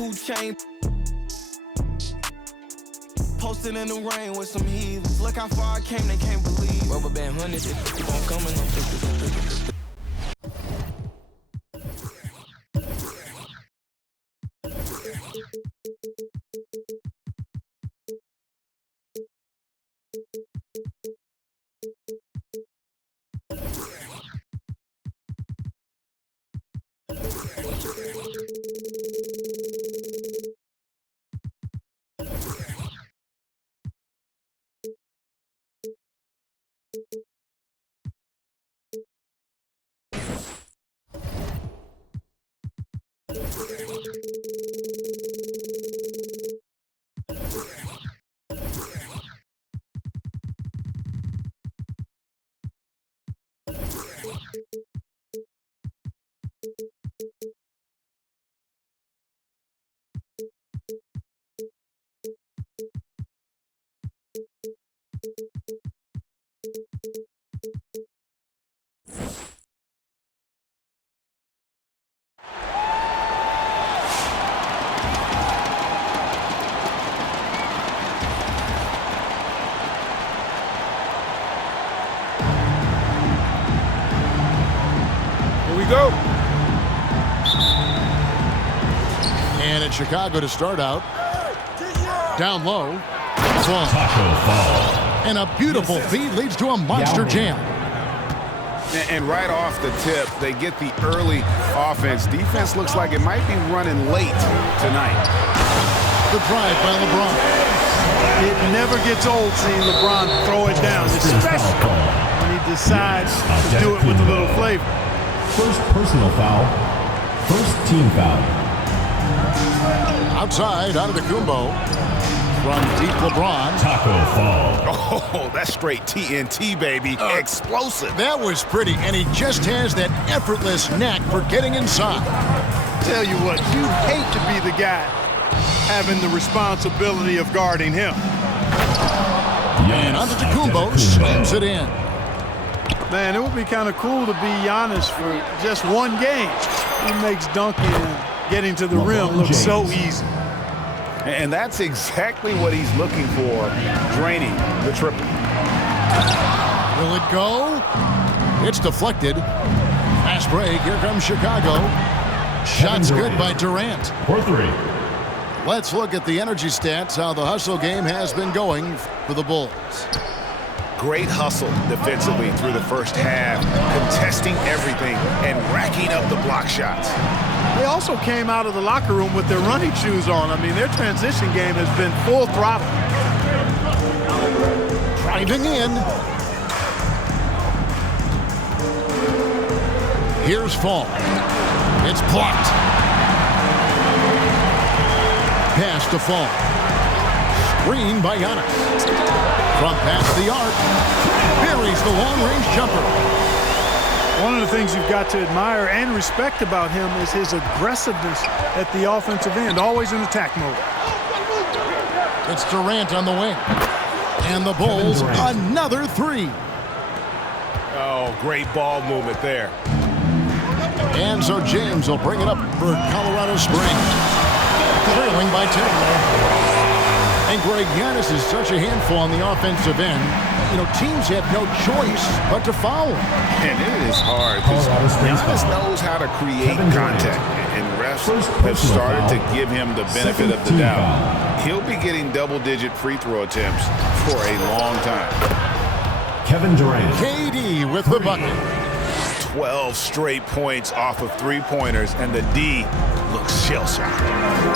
2 Chainz. Posted in the rain with some heathens. Look how far I came, they can't believe. Rubber band hundreds, it keep on coming. Go. And it's Chicago to start out. Down low. Taco Fall. And a beautiful feed leads to a monster jam. And right off the tip, they get the early offense. Defense looks like it might be running late tonight. The drive by LeBron. It never gets old seeing LeBron throw it down, especially when he decides to do it with a little flavor. First personal foul. First team foul. Outside, Antetokounmpo. From deep, LeBron. Taco Fall. Oh, that's straight TNT, baby. Explosive. That was pretty, and he just has that effortless knack for getting inside. Tell you what, you hate to be the guy having the responsibility of guarding him. And Antetokounmpo slams it in. Man, it would be kind of cool to be Giannis for just one game. He makes dunking and getting to the rim look so easy. And that's exactly what he's looking for, draining the triple. Will it go? It's deflected. Fast break. Here comes Chicago. Shots good by Durant. For 3. Let's look at the energy stats, how the hustle game has been going for the Bulls. Great hustle defensively through the first half, contesting everything and racking up the block shots. They also came out of the locker room with their running shoes on. I mean, their transition game has been full throttle. Driving in. Here's Fall. It's blocked. Pass to Fall. Screen by Giannis. From past the arc, buries the long-range jumper. One of the things you've got to admire and respect about him is his aggressiveness at the offensive end, always in attack mode. It's Durant on the wing. And the Bulls, another 3. Oh, great ball movement there. And so James will bring it up for Colorado Springs. Trailing by 10. And Greg, Giannis is such a handful on the offensive end. You know, teams have no choice but to foul him. And it is hard because Giannis knows how to create contact. And refs have started to give him the benefit of the doubt. He'll be getting double-digit free throw attempts for a long time. Kevin Durant. KD with the bucket. 12 straight points off of three-pointers, and the D looks shell-shocked.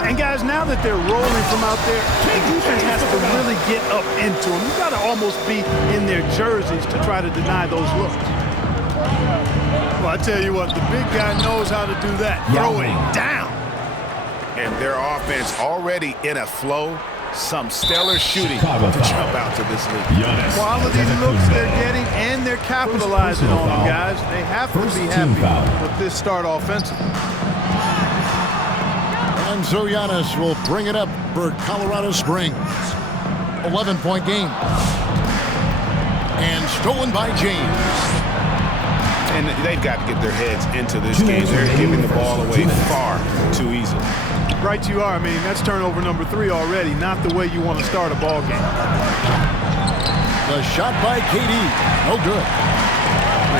And guys, now that they're rolling from out there, the defense has to really get up into them. You got to almost be in their jerseys to try to deny those looks. Well, I tell you what, the big guy knows how to do that. Throw it down. And their offense already in a flow. Some stellar shooting to jump out to this league. Quality looks they're getting, and they're capitalizing on them, guys. They have to be happy with this start offensively. And so Giannis will bring it up for Colorado Springs. 11-point game. And stolen by James. And they've got to get their heads into this game. They're giving the ball away far too easily. Right you are. I mean, that's turnover number 3 already, not the way you want to start a ball game. The shot by KD. No good.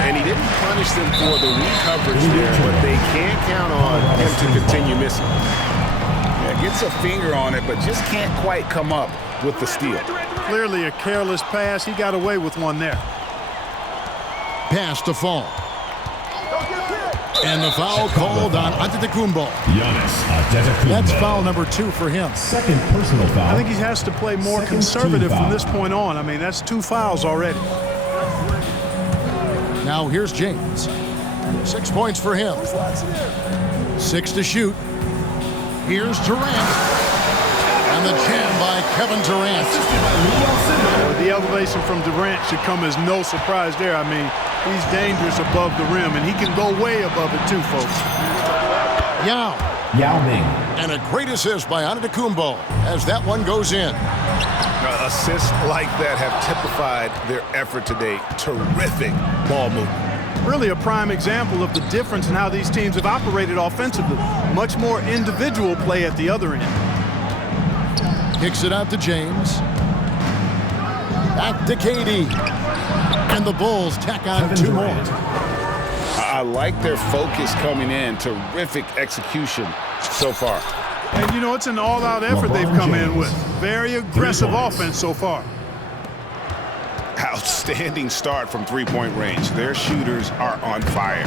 And he didn't punish them for the weak coverage there, but they can't count on him to continue missing. Yeah, gets a finger on it, but just can't quite come up with the steal. Clearly a careless pass. He got away with one there. Pass to fall. And the foul called on Antetokounmpo. Giannis Antetokounmpo. That's foul number 2 for him. Second personal foul. I think he has to play more Second conservative team from foul. this point on. I mean, that's 2 fouls already. Now here's James. 6 points for him. 6 to shoot. Here's Durant. And the jam by Kevin Durant. The elevation from Durant should come as no surprise there. I mean, he's dangerous above the rim, and he can go way above it too, folks. Yao Ming. And a great assist by Antetokounmpo as that one goes in. Assists like that have typified their effort today. Terrific ball movement. Really a prime example of the difference in how these teams have operated offensively. Much more individual play at the other end. Kicks it out to James. Back to KD. And the Bulls tack on Kevin 2 Durant. more. I like their focus coming in. Terrific execution so far. And, you know, it's an all-out effort they've come in with. Very aggressive offense so far. Outstanding start from three-point range. Their shooters are on fire.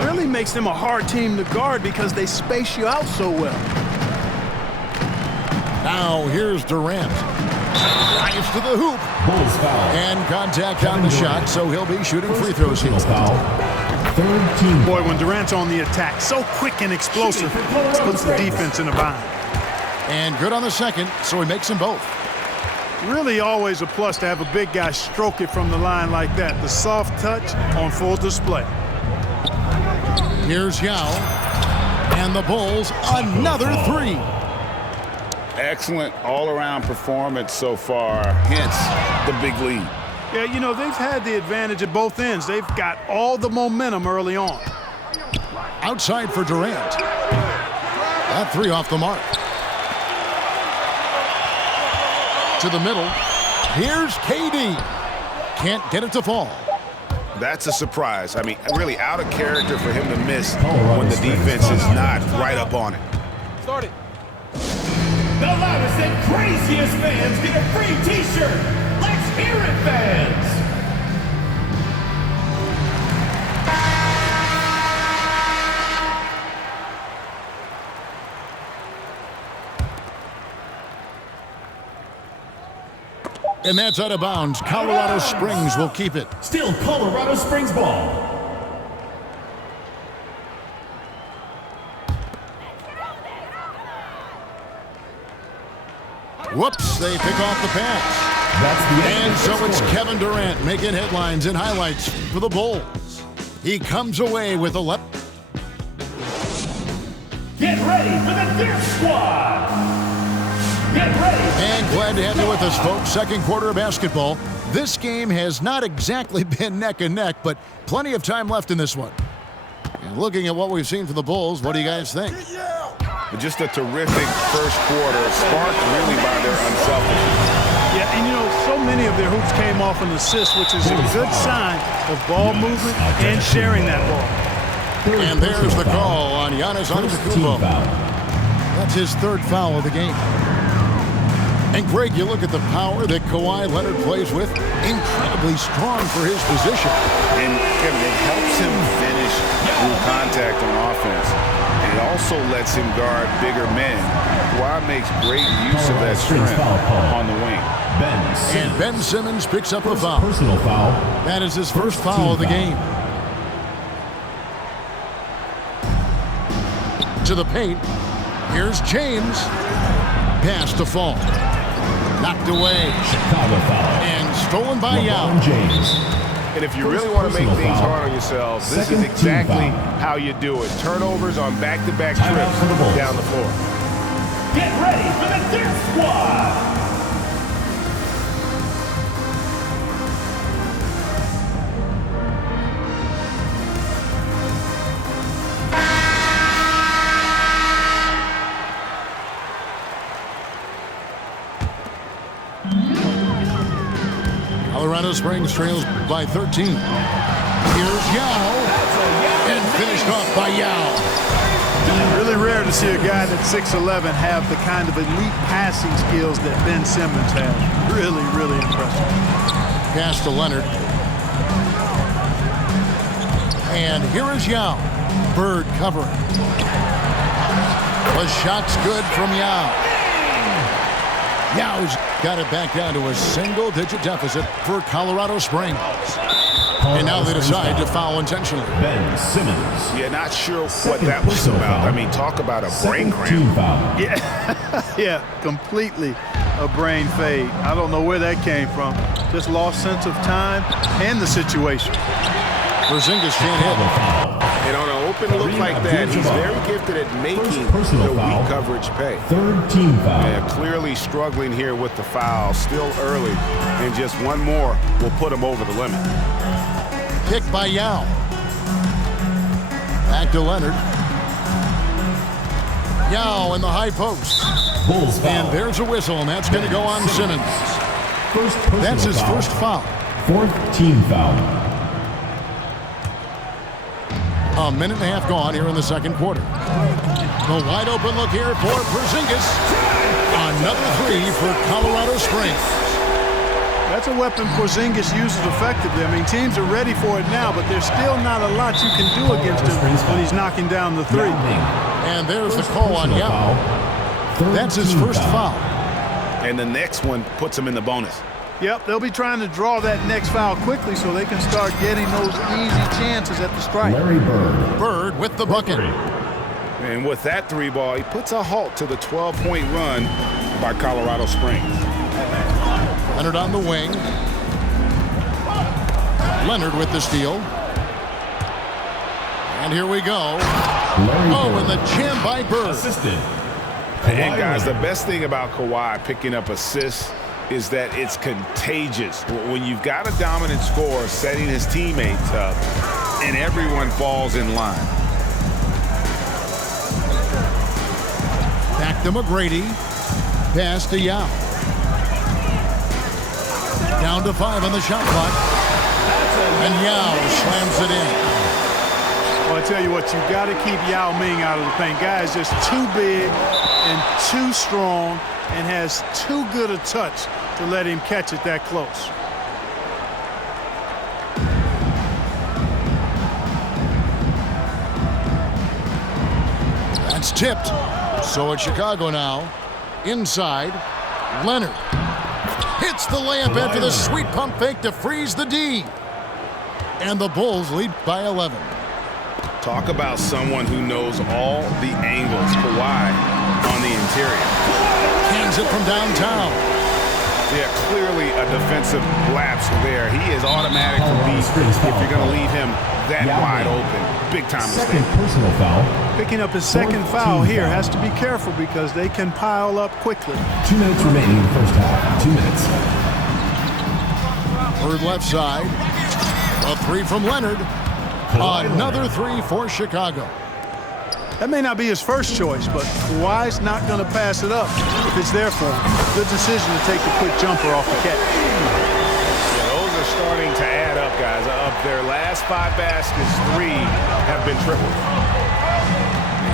It really makes them a hard team to guard because they space you out so well. Now here's Durant. Drives to the hoop. Bulls foul. And contact on the shot, so he'll be shooting free throws here. Personal foul. Third team. Boy, when Durant's on the attack, so quick and explosive, it puts the defense in a bind. And good on the second, so he makes them both. Really always a plus to have a big guy stroke it from the line like that. The soft touch on full display. Here's Yao. And the Bulls, another 3. Excellent all-around performance so far, hence the big lead. Yeah, you know, they've had the advantage at both ends. They've got all the momentum early on. Outside for Durant. That 3 off the mark. To the middle. Here's KD. Can't get it to fall. That's a surprise. I mean, really out of character for him to miss when the defense is not right up on it. Start it. The loudest and craziest fans get a free t-shirt. Let's hear it, fans. And that's out of bounds. Colorado Springs will keep it. Still Colorado Springs ball. Whoops, they pick off the pass. That's the end. And so it's Kevin Durant making headlines and highlights for the Bulls. He comes away with 11. Get ready for the Dirt Squad. Get ready. And glad to have you with us, folks. Second quarter of basketball. This game has not exactly been neck and neck, but plenty of time left in this one. And looking at what we've seen from the Bulls, what do you guys think? Just a terrific first quarter, sparked really by their unselfishness. Yeah, and you know, so many of their hoops came off an assist, which is a good sign of ball movement and sharing that ball. And there's the call on Giannis Team Antetokounmpo. foul. That's his 3rd foul of the game. And Greg, you look at the power that Kawhi Leonard plays with, incredibly strong for his position. And Kevin, it helps him finish through contact on offense. And it also lets him guard bigger men. Kawhi makes great use of that strength on the wing. Ben Simmons. And Ben Simmons picks up a foul. Personal foul. That is his first foul of the game. To the paint. Here's James. Pass to fall. Knocked away. Chicago foul. And stolen by Yao. LeBron James. And if you really want to make Personal things foul. hard on yourselves, this Second is exactly team foul. how you do it. Turnovers on back-to-back Timeout for the trips Bulls. down the floor. Get ready for the Dirt Squad. Colorado Springs trails by 13. Here's Yao. And finished off by Yao. Really rare to see a guy that's 6'11" have the kind of elite passing skills that Ben Simmons has. Really, really impressive. Pass to Leonard. And here is Yao. Bird covering. The shot's good from Yao. Yao's got it back down to a single-digit deficit for Colorado Springs. And now they decide to foul intentionally. Ben Simmons. Yeah, not sure what that was about. I mean, talk about a brain cramp. Yeah, yeah, completely a brain fade. I don't know where that came from. Just lost sense of time and the situation. Porzingis can't hit. And on an open look like that, he's very gifted at making the weak coverage pay. Third team foul. Yeah, clearly struggling here with the foul. Still early, and just one more will put him over the limit. Kick by Yao. Back to Leonard. Yao in the high post. Bulls foul. And there's a whistle, and that's going to go on Simmons. That's his first foul. Fourth team foul. A minute and a half gone here in the second quarter. The wide open look here for Porzingis. Another three for Colorado Springs. That's a weapon Porzingis uses effectively. I mean, teams are ready for it now, but there's still not a lot you can do against him when he's knocking down the three. And there's the call on Yao. That's his first foul. And the next one puts him in the bonus. Yep, they'll be trying to draw that next foul quickly so they can start getting those easy chances at the strike. Larry Bird. Bird with the bucket. And with that three ball, he puts a halt to the 12-point run by Colorado Springs. Leonard on the wing. Leonard with the steal. And here we go. And the jam by Bird. Assisted. And guys, the best thing about Kawhi picking up assists is that it's contagious. When you've got a dominant scorer setting his teammates up and everyone falls in line. Back to McGrady. Pass to Yao. Down to 5 on the shot clock. And Yao slams it in. Well, I tell you what, you got to keep Yao Ming out of the paint. Guy is just too big and too strong and has too good a touch to let him catch it that close. That's tipped. So it's Chicago now. Inside. Leonard hits the layup after the sweet pump fake to freeze the D. And the Bulls lead by 11. Talk about someone who knows all the angles. Kawhi on the interior. Hands it from downtown. Yeah, clearly a defensive lapse there. He is automatic for beast if you're going to leave him that wide open. Big time mistake. Second personal foul. Picking up his second foul here. Has to be careful because they can pile up quickly. 2 minutes remaining in the first half. 2 minutes. Bird left side. A three from Leonard. Another three for Chicago. That may not be his first choice, but Kawhi's not going to pass it up if it's there for him. Good decision to take the quick jumper off the catch. Yeah, those are starting to add up, guys. Of their last 5 baskets, 3 have been tripled.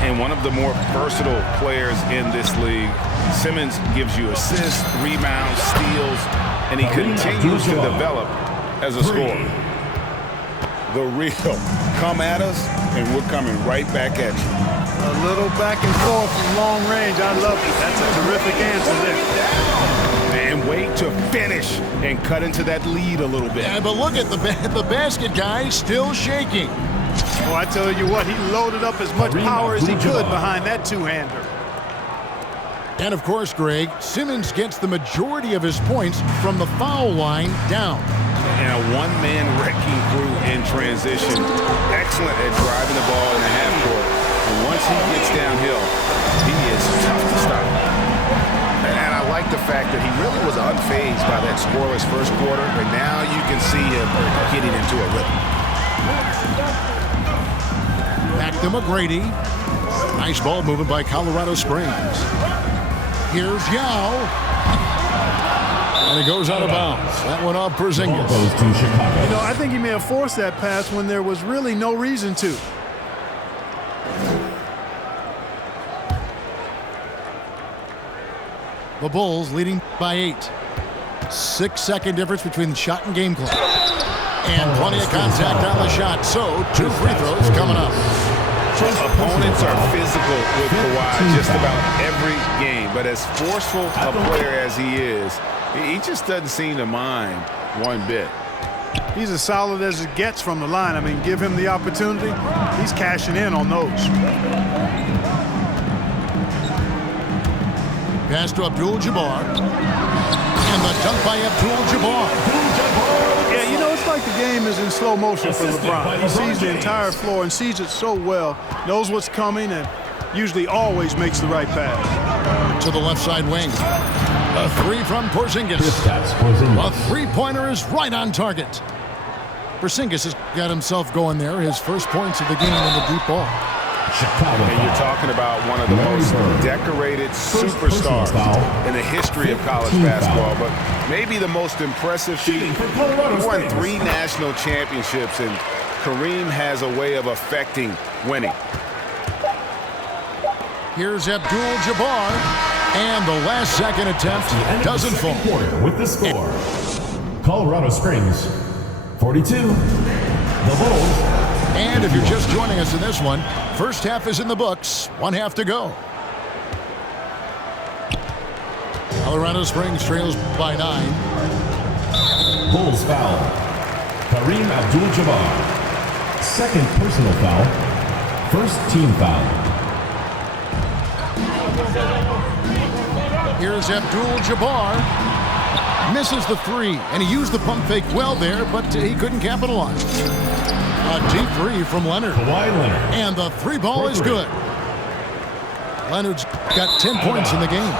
And one of the more versatile players in this league. Simmons gives you assists, rebounds, steals, and he continues to develop as a scorer. The real come at us, and we're coming right back at you. A little back and forth from long range. I love it. That's a terrific answer there. And wait to finish and cut into that lead a little bit. Yeah, but look at the basket guy still shaking. Oh, I tell you what, he loaded up as much power as he could behind that two-hander. And of course, Greg, Simmons gets the majority of his points from the foul line down. And a one-man wrecking crew in transition. Excellent at driving the ball in the half court. And once he gets downhill, he is tough to stop. And I like the fact that he really was unfazed by that scoreless first quarter. And now you can see him getting into a rhythm. Back to McGrady. Nice ball movement by Colorado Springs. Here's Yao. And it goes out of bounds. That went off Porzingis. Goes to Chicago. You know, I think he may have forced that pass when there was really no reason to. The Bulls leading by 8. 6-second difference between the shot and game clock. And plenty of contact on the shot. So 2 free throws coming up. Opponents are physical with Kawhi just about every game. But as forceful a player as he is, he just doesn't seem to mind one bit. He's as solid as it gets from the line. I mean, give him the opportunity. He's cashing in on those. Pass to Abdul-Jabbar. And the dunk by Abdul-Jabbar. Yeah, you know, it's like the game is in slow motion for LeBron. He sees the entire floor and sees it so well, knows what's coming, and usually always makes the right pass. To the left side wing. A 3 from Porzingis. A three-pointer is right on target. Porzingis has got himself going there. His first points of the game in the deep ball. Chicago. And you're talking about one of the most decorated superstars in the history of college basketball, but maybe the most impressive feat. He won 3 national championships, and Kareem has a way of affecting winning. Here's Abdul-Jabbar, and the last second attempt doesn't fall. With the score, Colorado Springs, 42. The Bulls. And if you're just joining us in this one, first half is in the books. 1 half to go. Colorado Springs trails by 9. Bulls foul. Kareem Abdul-Jabbar. Second personal foul. First team foul. Here's Abdul-Jabbar. Misses the 3, and he used the pump fake well there, but he couldn't capitalize. A deep 3 from Leonard. Kawhi Leonard. And the 3 ball is good. Leonard's got 10 points in the game.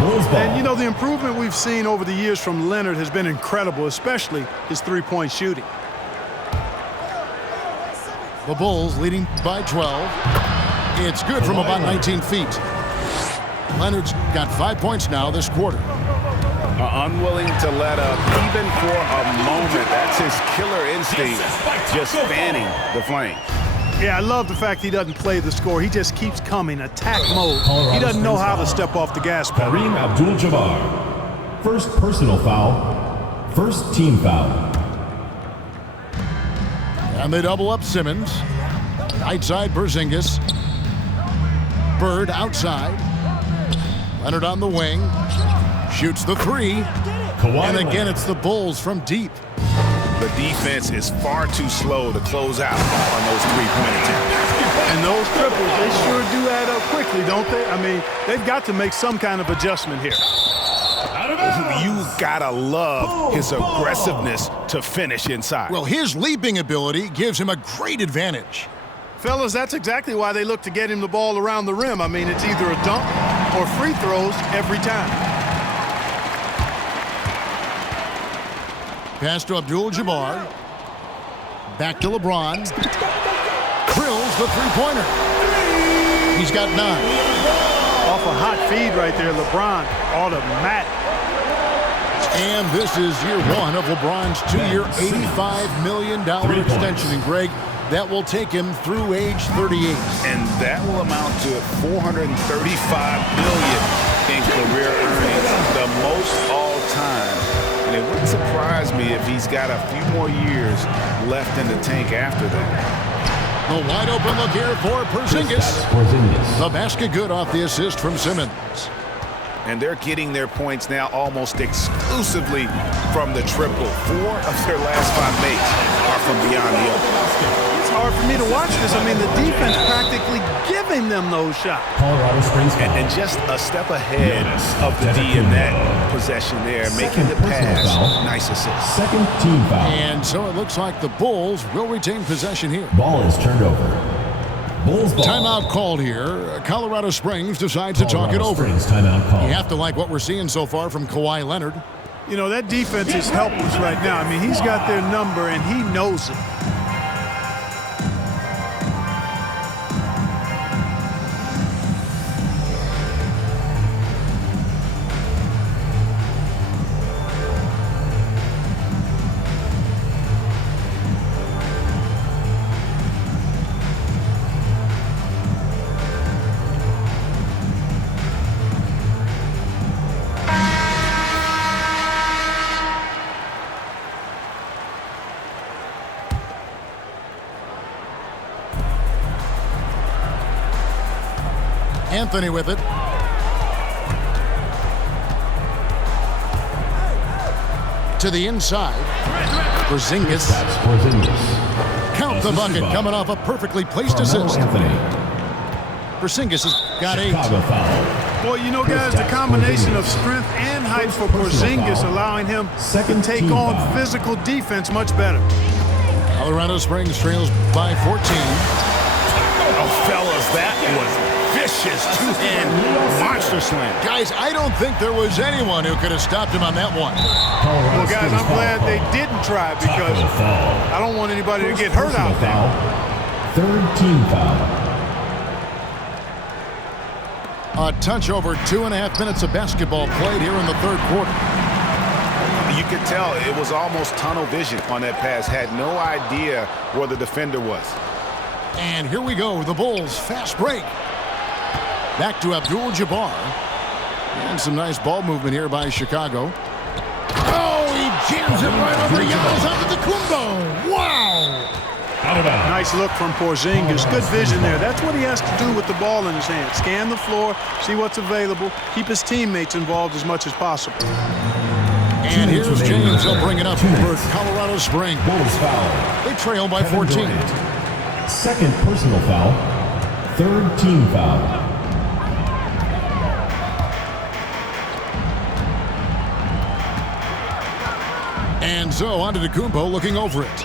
Bulls ball. And, you know, the improvement we've seen over the years from Leonard has been incredible, especially his three-point shooting. The Bulls leading by 12. It's good from about 19 feet. Leonard's got 5 points now this quarter. Unwilling to let up even for a moment. That's his killer instinct, just fanning the flame. Yeah, I love the fact he doesn't play the score. He just keeps coming, attack mode. He doesn't know how to step off the gas pedal. Kareem Abdul-Jabbar. First personal foul. First team foul. And they double up Simmons. Right side, Porzingis. Bird outside. Leonard on the wing. Shoots the 3. And again, it's the Bulls from deep. The defense is far too slow to close out on those three-point attempts. And those triples, they sure do add up quickly, don't they? I mean, they've got to make some kind of adjustment here. You gotta love his aggressiveness to finish inside. Well, his leaping ability gives him a great advantage. Fellas, that's exactly why they look to get him the ball around the rim. I mean, it's either a dunk or free throws every time. Pass to Abdul-Jabbar. Back to LeBron. Drills the three-pointer. He's got 9. Off a hot feed right there, LeBron. Automatic. And this is year 1 of LeBron's 2-year, $85 million extension. And Greg, that will take him through age 38. And that will amount to $435 million in career earnings, the most all time. And it wouldn't surprise me if he's got a few more years left in the tank after that. The wide open look here for Porzingis. The basket good off the assist from Simmons. And they're getting their points now almost exclusively from the triple. 4 of their last 5 makes are from beyond the arc. It's hard for me to watch this. I mean, the defense practically giving them those shots. Colorado Springs. And just a step ahead of the D in that possession there, making the pass. Nice assist. Second team foul. And so it looks like the Bulls will retain possession here. Ball is turned over. Bulls ball. Timeout called here. Colorado Springs decides to talk it over. Springs timeout call. You have to like what we're seeing so far from Kawhi Leonard. You know, that defense is helpless right now. I mean, he's got their number, and he knows it. Anthony with it. To the inside. Porzingis. Count the bucket coming off a perfectly placed assist. Porzingis has got 8. Boy, you know, guys, the combination of strength and height for Porzingis allowing him to take on physical defense much better. Colorado Springs trails by 14. Oh, fellas, that was vicious two-hand monster slam. Guys, I don't think there was anyone who could have stopped him on that one. Well, guys, I'm glad they didn't try because I don't want anybody to get hurt out there. Third team foul. A touch over 2.5 minutes of basketball played here in the third quarter. You could tell it was almost tunnel vision on that pass. Had no idea where the defender was. And here we go. The Bulls fast break. Back to Abdul-Jabbar. And some nice ball movement here by Chicago. Oh, he jams it right over Giannis Antetokounmpo. Wow. Nice look from Porzingis. Good vision there. That's what he has to do with the ball in his hand. Scan the floor, see what's available, keep his teammates involved as much as possible. And here's James. He'll bring it up for Colorado Springs. Bulls foul. They trail by 14. Second personal foul. Third team foul. And so Antetokounmpo looking over it.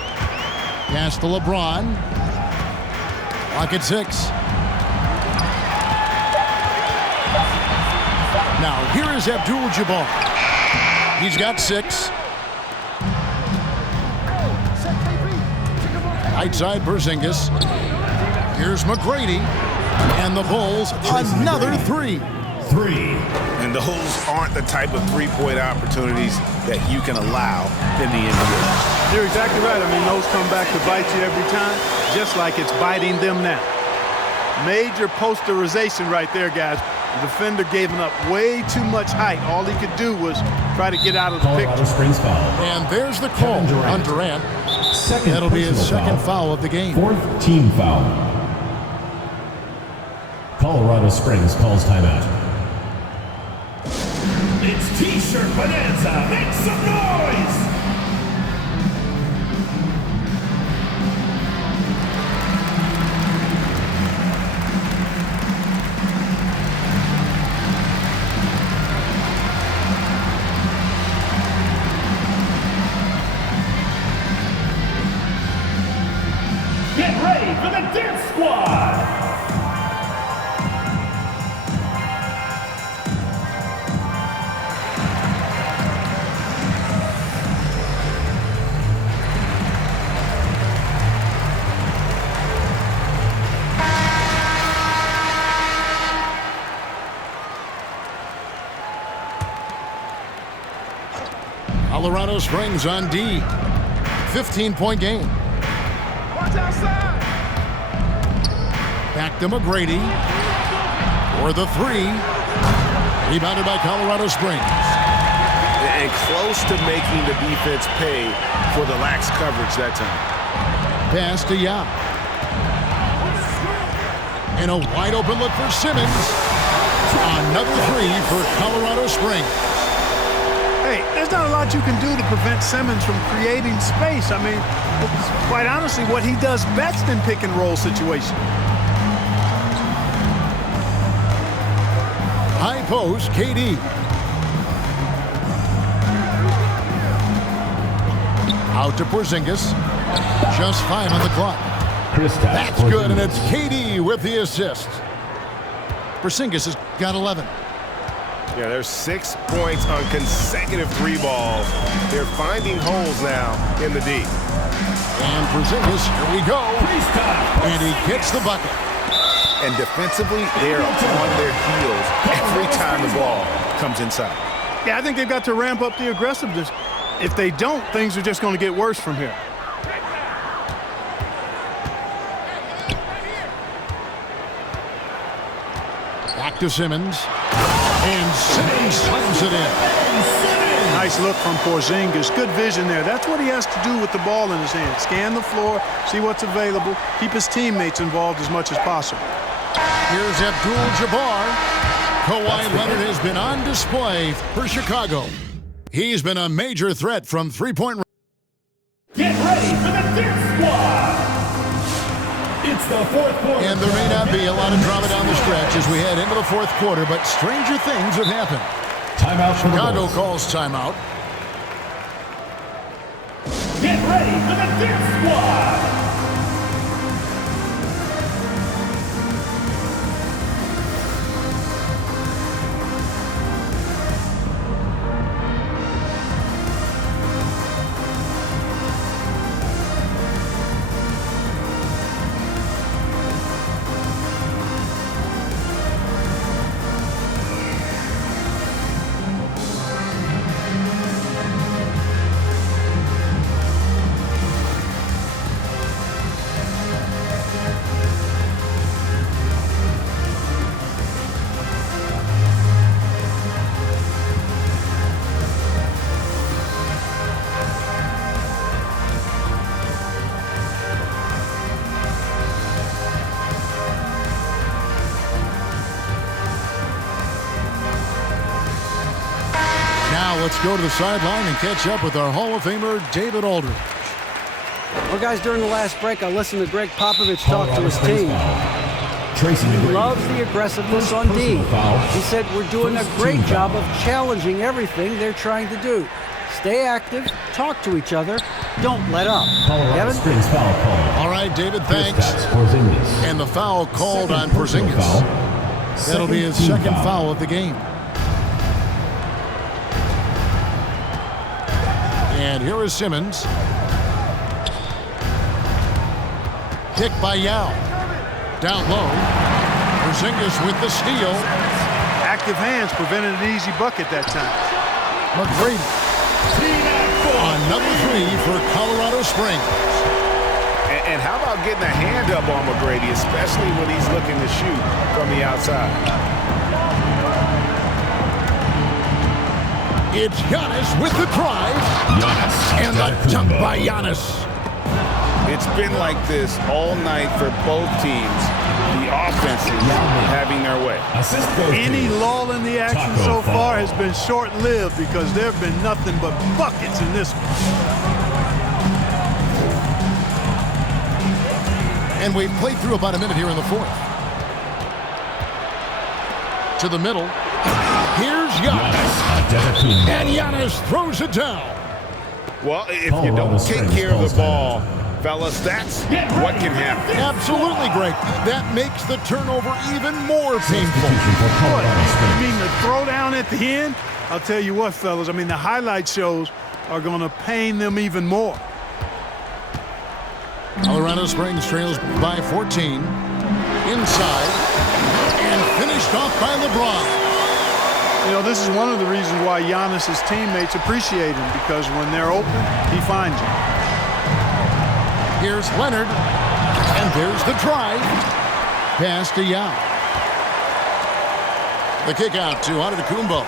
Pass to LeBron. Clock at 6. Now here is Abdul-Jabbar. He's got 6. Right side Porzingis. Here's McGrady. And the Bulls another 3. And those aren't the type of three-point opportunities that you can allow in the NBA. You're exactly right. I mean, those come back to bite you every time, just like it's biting them now. Major posterization right there, guys. The defender gave him up way too much height. All he could do was try to get out of the picture. And there's the call on Durant. That'll be his second foul of the game. Fourth team foul. Colorado Springs calls timeout. It's T-shirt bonanza. Make some noise. Get ready for the Dance Squad. Colorado Springs on D. 15-point game. Watch outside. Back to McGrady. For the 3. Rebounded by Colorado Springs. And close to making the defense pay for the lax coverage that time. Pass to Yao. And a wide open look for Simmons. Another 3 for Colorado Springs. Hey, there's not a lot you can do to prevent Simmons from creating space. I mean, it's quite honestly what he does best in pick and roll situations. High post, KD. Out to Porzingis. Just 5 on the clock. That's good, and it's KD with the assist. Porzingis has got 11. Yeah, there's 6 points on consecutive 3 balls. They're finding holes now in the D. And Porzingis, here we go. And he gets the bucket. And defensively, they're on their heels every time the ball comes inside. Yeah, I think they've got to ramp up the aggressiveness. If they don't, things are just going to get worse from here. Back to Simmons. And Simmons slams it in. Nice look from Porzingis. Good vision there. That's what he has to do with the ball in his hand. Scan the floor, see what's available, keep his teammates involved as much as possible. Here's Abdul-Jabbar. Kawhi Leonard has been on display for Chicago. He's been a major threat from three-point range. Get ready for the Death Squad! It's the fourth quarter. And there may not be a lot of drama down the stretch as we head into the fourth quarter, but stranger things have happened. Timeout. Chicago calls timeout. Get ready for the Death Squad! Let's go to the sideline and catch up with our Hall of Famer, David Aldridge. Well, guys, during the last break, I listened to Greg Popovich talk to his team. He loves the aggressiveness on D. He said, we're doing a great job of challenging everything they're trying to do. Stay active, talk to each other, don't let up. Kevin? All right, David, thanks. And the foul called on Porzingis. That'll be his second foul of the game. And here is Simmons. Kick by Yao. Down low. Porzingis with the steal. Active hands prevented an easy bucket that time. McGrady. Another three for Colorado Springs. And how about getting a hand up on McGrady, especially when he's looking to shoot from the outside? It's Giannis with the drive. And the dunk by Giannis. It's been like this all night for both teams. The offenses having their way. Any lull in the action so far has been short-lived because there have been nothing but buckets in this one. And we've played through about a minute here in the fourth. To the middle. Here's Giannis. And Giannis throws it down. Well, if you don't take care of the ball, fellas, that's what can happen. Absolutely, Greg. That makes the turnover even more painful. You mean the throwdown at the end? I'll tell you what, fellas. I mean, the highlight shows are going to pain them even more. Colorado Springs trails by 14. Inside. And finished off by LeBron. You know, this is one of the reasons why Giannis' teammates appreciate him, because when they're open, he finds them. Here's Leonard, and there's the drive. Pass to Yao. The kick out to Antetokounmpo.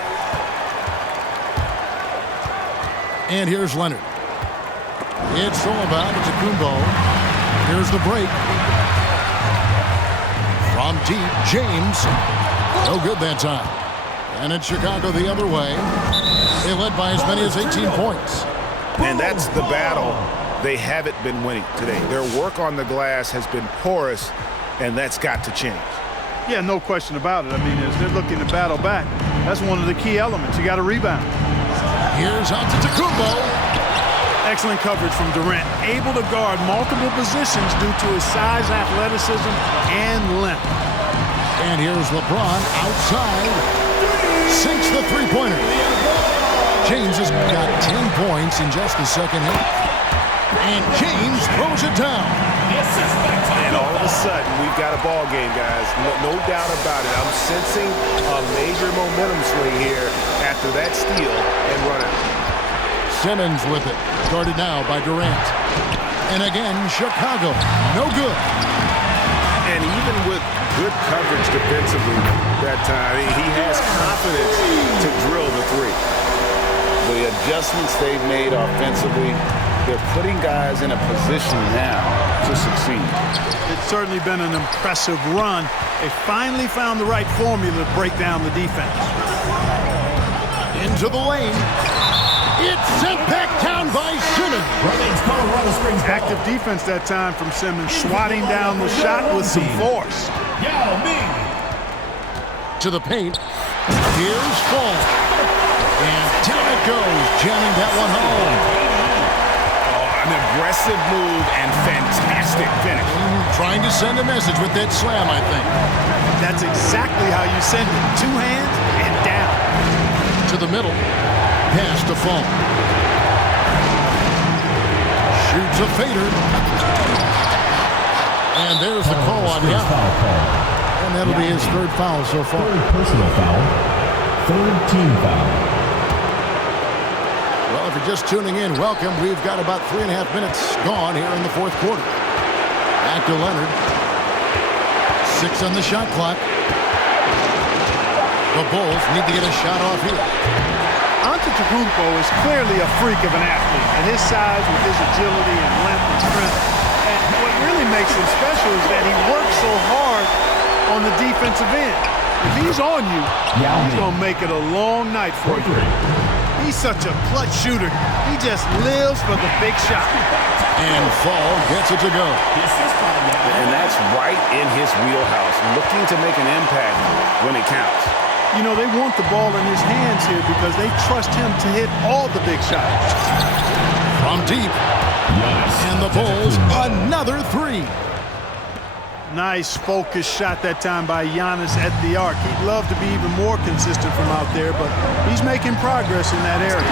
And here's Leonard. It's all about Antetokounmpo. Here's the break. From deep, James. No good that time. And it's Chicago the other way. They led by as many as 18 points. And that's the battle they haven't been winning today. Their work on the glass has been porous, and that's got to change. Yeah, no question about it. I mean, as they're looking to battle back, that's one of the key elements. You got to rebound. Here's Antetokounmpo. Excellent coverage from Durant. Able to guard multiple positions due to his size, athleticism, and length. And here's LeBron outside. Sinks the three-pointer. James has got 10 points in just the second half. And James throws it down. And all of a sudden, we've got a ball game, guys. No doubt about it. I'm sensing a major momentum swing here after that steal and run out. Simmons with it. Guarded now by Durant. And again, Chicago. No good. And even with good coverage defensively that time, he has confidence to drill the three. The adjustments they've made offensively They're putting guys in a position now to succeed. It's certainly been an impressive run. They finally found the right formula to break down the defense. Into the lane. It's sent back down by Simmons. Active defense that time from Simmons, swatting down the shot with some force. Yao Ming. To the paint. Here's Fall. And down it goes, jamming that one home. An aggressive move and fantastic finish. Trying to send a message with that slam, I think. That's exactly how you send it. Two hands and down. To the middle. Pass to Fall. Shoots a fader. And there's the call on Yao. And that'll be his third foul so far. Third personal foul. Third team foul. Well, if you're just tuning in, welcome. We've got about 3.5 minutes gone here in the fourth quarter. Back to Leonard. 6 on the shot clock. The Bulls need to get a shot off here. Antetokounmpo is clearly a freak of an athlete at his size with his agility and length and strength. And what really makes him special is that he works so hard on the defensive end. If he's on you, he's going to make it a long night for you. He's such a clutch shooter. He just lives for the big shot. And Fall gets it to go. And that's right in his wheelhouse, looking to make an impact when it counts. You know, they want the ball in his hands here because they trust him to hit all the big shots. From deep. And the Bulls, another 3. Nice focused shot that time by Giannis at the arc. He'd love to be even more consistent from out there, but he's making progress in that area.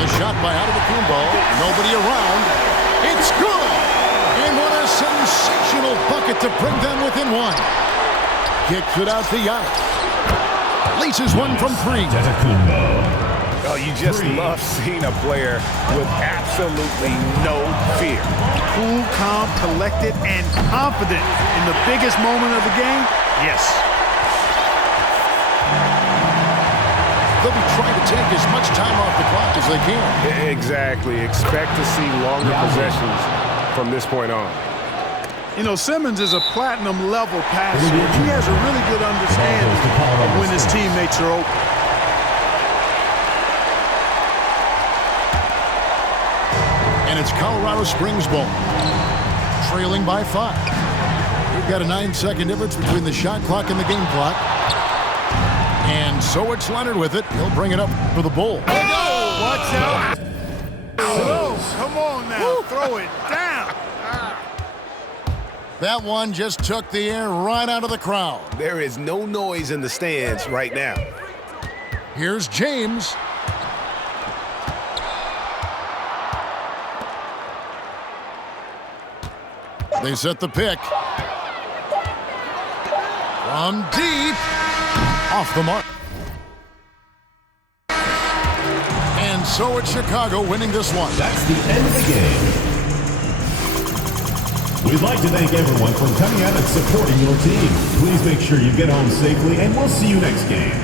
The shot by Antetokounmpo. Nobody around. It's good! And what a sensational bucket to bring them within 1. Kicks it out to Giannis. Laces one from 3. Oh, you just love seeing a player with absolutely no fear. Cool, calm, collected, and confident in the biggest moment of the game? Yes. They'll be trying to take as much time off the clock as they can. Exactly. Expect to see longer possessions from this point on. You know, Simmons is a platinum-level passer. He has a really good understanding of when his teammates are open. And it's Colorado Springs ball. Trailing by 5. We've got a 9-second difference between the shot clock and the game clock. And so it's Leonard with it. He'll bring it up for the Bulls. Oh, watch out. Oh, come on now. Throw it down. That one just took the air right out of the crowd. There is no noise in the stands right now. Here's James. They set the pick. From deep. Off the mark. And so it's Chicago winning this one. That's the end of the game. We'd like to thank everyone for coming out and supporting your team. Please make sure you get home safely, and we'll see you next game.